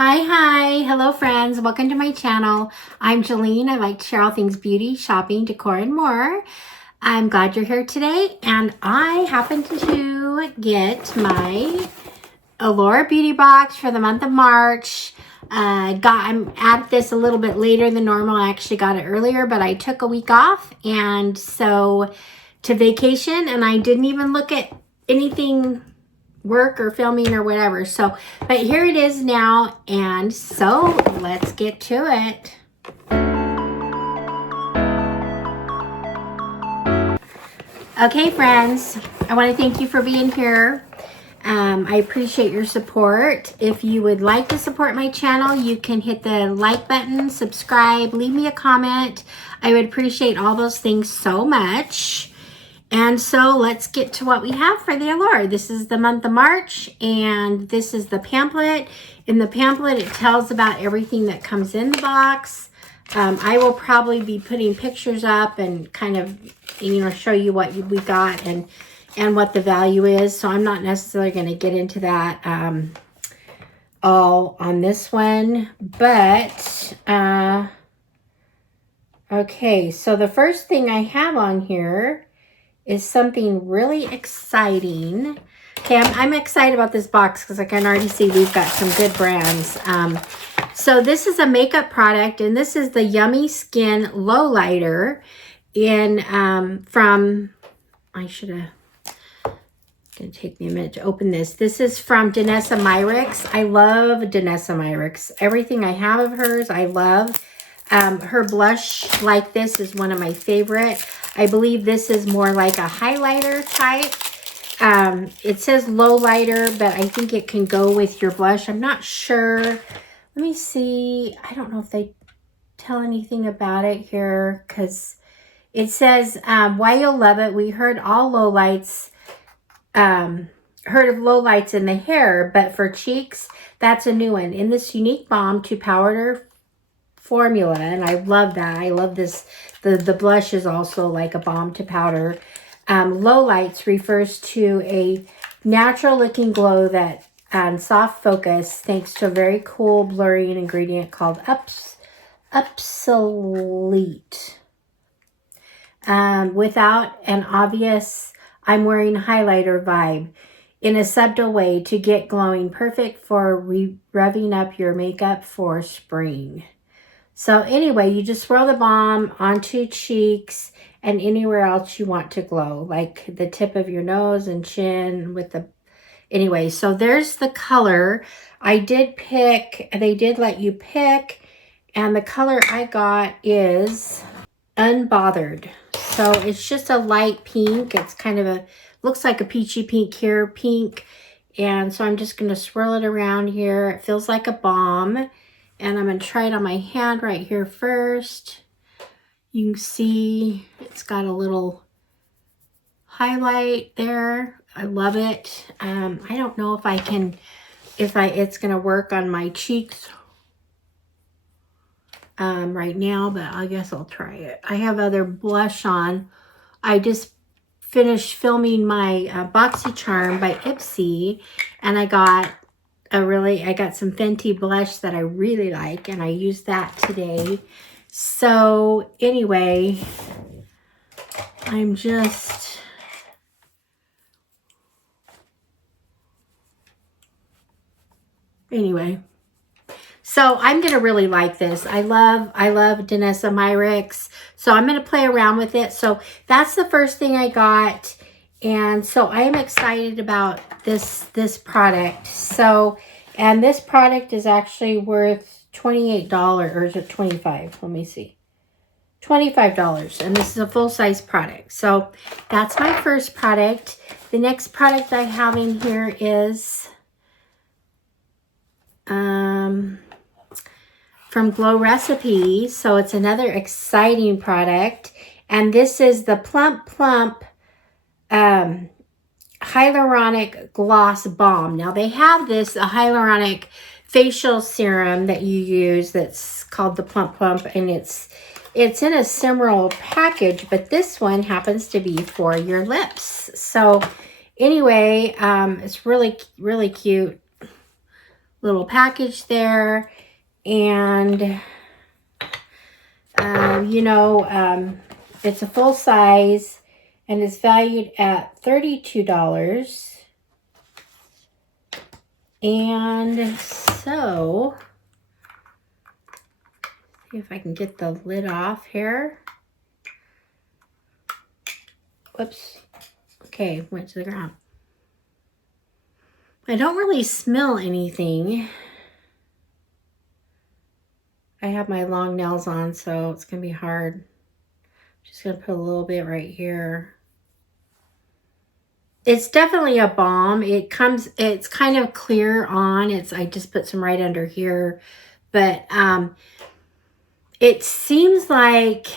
Hi, hello friends, welcome to my channel. I'm Jolene. I like to share all things beauty, shopping, decor, and more. I'm glad you're here today, and I happen to get my Allure beauty box for the month of March. I'm at this a little bit later than normal. I actually got it earlier, but I took a week off and so to vacation, and I didn't even look at anything work or filming or whatever. So, but here it is now, and so let's get to it. Okay, friends, I want to thank you for being here. I appreciate your support. If you would like to support my channel, you can hit the like button, subscribe, leave me a comment. I would appreciate all those things so much. And so let's get to what we have for the Allure. This is the month of March, and this is the pamphlet. In the pamphlet, it tells about everything that comes in the box. I will probably be putting pictures up and kind of, show you what we got and what the value is. So I'm not necessarily going to get into that all on this one. But, okay, so the first thing I have on here is something really exciting. Okay, I'm excited about this box because I can already see we've got some good brands. So this is a makeup product, and this is the Yummy Skin Low Lighter in from, I should have, gonna take me a minute to open this. This is from Danessa Myricks. I love Danessa Myricks. Everything I have of hers, I love. Her blush like this is one of my favorite. I believe this is more like a highlighter type. It says low lighter, but I think it can go with your blush. I'm not sure. Let me see. I don't know if they tell anything about it here, because it says, why you'll love it. We heard all lowlights, heard of lowlights in the hair, but for cheeks, that's a new one. In this unique balm to powder formula, and I love that. I love this. The blush is also like a balm to powder. Low lights refers to a natural looking glow that soft focus thanks to a very cool blurring ingredient called Obsolete. Without an obvious I'm wearing highlighter vibe, in a subtle way to get glowing, perfect for revving up your makeup for spring. So anyway, you just swirl the balm onto cheeks and anywhere else you want to glow, like the tip of your nose and chin with the, anyway, so there's the color. I did pick, they did let you pick, and the color I got is Unbothered. So it's just a light pink. It's kind of a, looks like a peachy pink here, pink. And so I'm just going to swirl it around here. It feels like a balm. And I'm going to try it on my hand right here first. You can see it's got a little highlight there. I love it. I don't know if I can, it's going to work on my cheeks right now, but I guess I'll try it. I have other blush on. I just finished filming my BoxyCharm by Ipsy, and I got some Fenty blush that I really like, and I used that today. So anyway, I'm just, anyway. So I'm going to really like this. I love Danessa Myricks. So I'm going to play around with it. So that's the first thing I got. And so I am excited about this product. So, and this product is actually worth $28, or is it $25? Let me see. $25. And this is a full-size product. So that's my first product. The next product I have in here is from Glow Recipe. So it's another exciting product. And this is the Plump Hyaluronic Gloss Balm. Now they have this, a hyaluronic facial serum that you use that's called the Plump, and it's in a similar package, but this one happens to be for your lips. So anyway, it's really, really cute. little package there. And, it's a full size and it's valued at $32. And so, see if I can get the lid off here. Whoops. Okay, went to the ground. I don't really smell anything. I have my long nails on, so it's going to be hard. Just going to put a little bit right here. It's definitely a balm. It's kind of clear on. I just put some right under here. But it seems like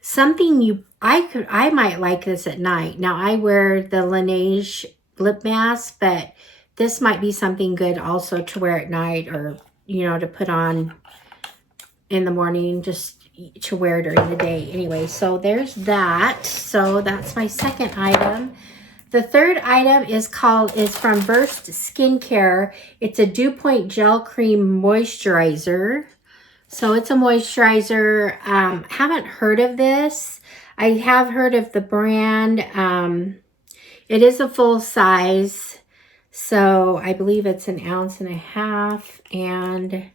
something I might like this at night. Now I wear the Laneige lip mask, but this might be something good also to wear at night, or to put on in the morning, just to wear during the day. Anyway, so there's that. So that's my second item. The third item is from Burst Skincare. It's a Dew Point Gel Cream Moisturizer. So it's a moisturizer. Haven't heard of this. I have heard of the brand. It is a full size. So I believe it's 1.5 ounces. And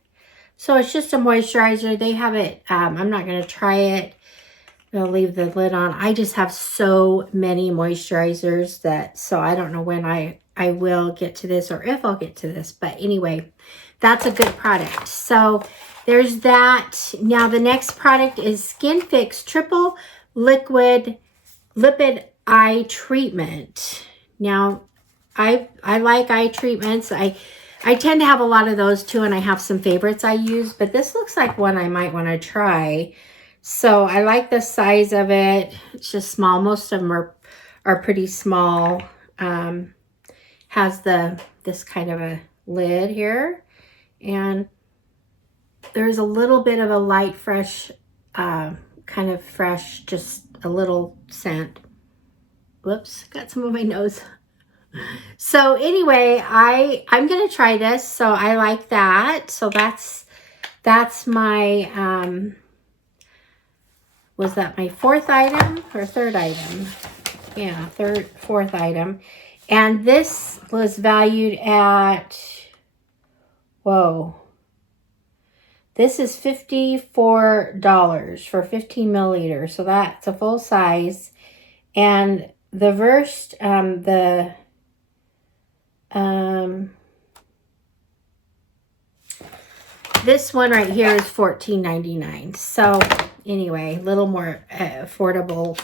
so it's just a moisturizer. They have it. I'm not going to try it. I'll leave the lid on. I just have so many moisturizers so I don't know when I will get to this, or if I'll get to this. But anyway, that's a good product. So there's that. Now the next product is Skin Fix Triple Liquid Lipid Eye Treatment. Now I like eye treatments. I tend to have a lot of those too, and I have some favorites I use, but this looks like one I might want to try. So I like the size of it. It's just small. Most of them are pretty small. Has this kind of a lid here, and there's a little bit of a light, fresh, kind of fresh, just a little scent. Whoops, got some on my nose. So anyway, I'm gonna try this. So I like that. So that's my was that my fourth item or third item? Yeah, fourth item. And this was valued at, whoa, this is $54 for 15 milliliters. So that's a full size. And the Versed, this one right here is $14.99. So anyway, a little more affordable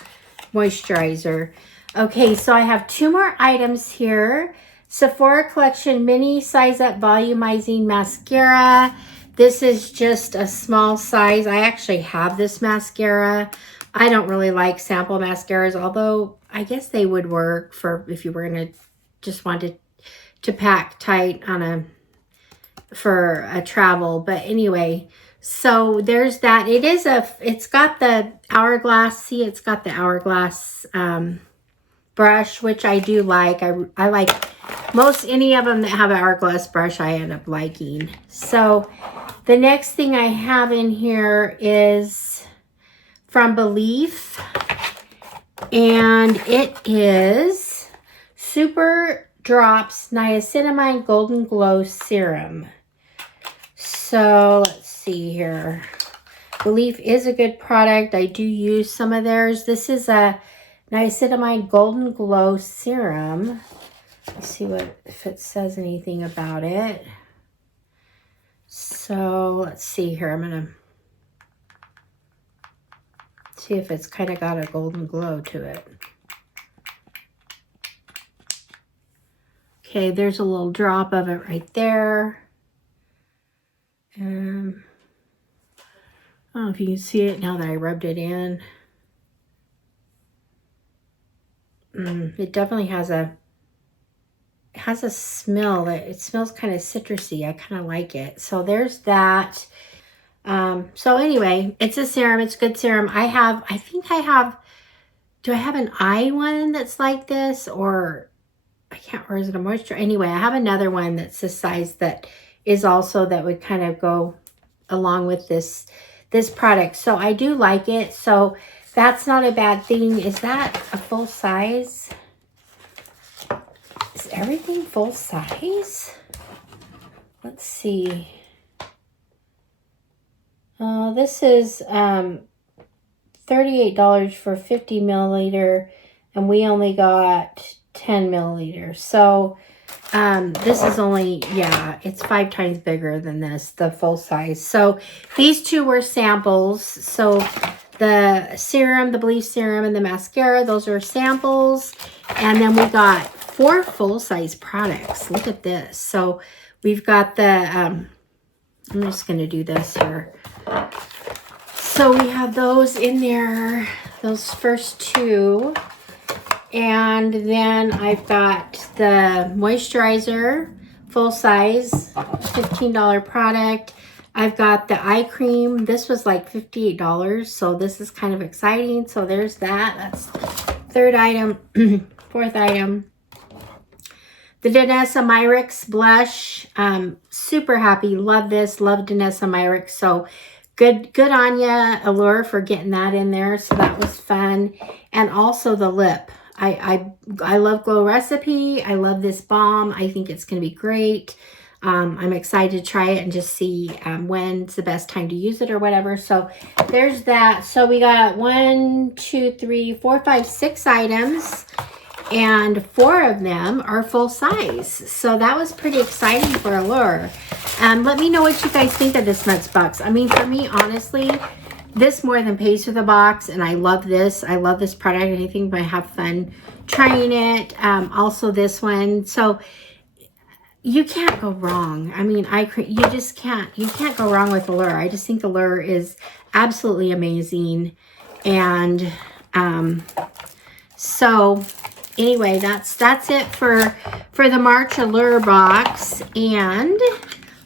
moisturizer. Okay, so I have 2 more items here. Sephora Collection Mini Size Up Volumizing Mascara. This is just a small size. I actually have this mascara. I don't really like sample mascaras, although I guess they would work for if you were going to just want to pack tight for a travel. But anyway, so there's that. It's got the hourglass. See, it's got the hourglass brush, which I do like. I like any of them that have an hourglass brush, I end up liking. So the next thing I have in here is from Belief, and it is Super Drops Niacinamide Golden Glow Serum. So let's see here. Belief is a good product. I do use some of theirs. This is a Niacinamide Golden Glow Serum. Let's see if it says anything about it. So let's see here. I'm going to see if it's kind of got a golden glow to it. Okay, there's a little drop of it right there. I don't know if you can see it now that I rubbed it in. It definitely has a smell that it smells kind of citrusy. I kind of like it. So there's that. So anyway, it's a serum. It's a good serum. Do I have an eye one that's like this, or I can't, or is it a moisture? Anyway, I have another one that's this size that is also, that would kind of go along with this product. So I do like it. So that's not a bad thing. Is that a full size? Is everything full size? Let's see. This is $38 for 50 milliliter, and we only got 10 milliliters. So this is only, yeah, it's 5 times bigger than this, the full size. So these two were samples. So the serum, the Believe serum, and the mascara, those are samples. And then we got 4 full-size products. Look at this. So we've got the, I'm just going to do this here. So we have those in there, those first 2. And then I've got the moisturizer, full size, $15 product. I've got the eye cream. This was like $58, so this is kind of exciting. So there's that. That's 3rd item. 4th item. The Danessa Myricks blush. Super happy. Love this. Love Danessa Myricks. So good on ya, Allure, for getting that in there. So that was fun. And also the lip. I love Glow Recipe. I love this balm. I think it's going to be great. I'm excited to try it and just see when's the best time to use it or whatever. So there's that. So we got 1, 2, 3, 4, 5, 6 items. And 4 of them are full size. So that was pretty exciting for Allure. Let me know what you guys think of this month's box. I mean, for me, honestly, this more than pays for the box. And I love this. I love this product. I think I have fun trying it. Also this one. So you can't go wrong. I mean, you just can't. You can't go wrong with Allure. I just think Allure is absolutely amazing. And so anyway, that's it for the March Allure box. And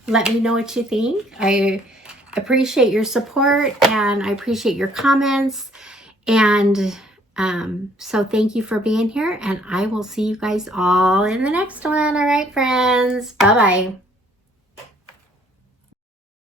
let me know what you think. I appreciate your support and I appreciate your comments. And so thank you for being here, and I will see you guys all in the next one. All right, friends. Bye-bye.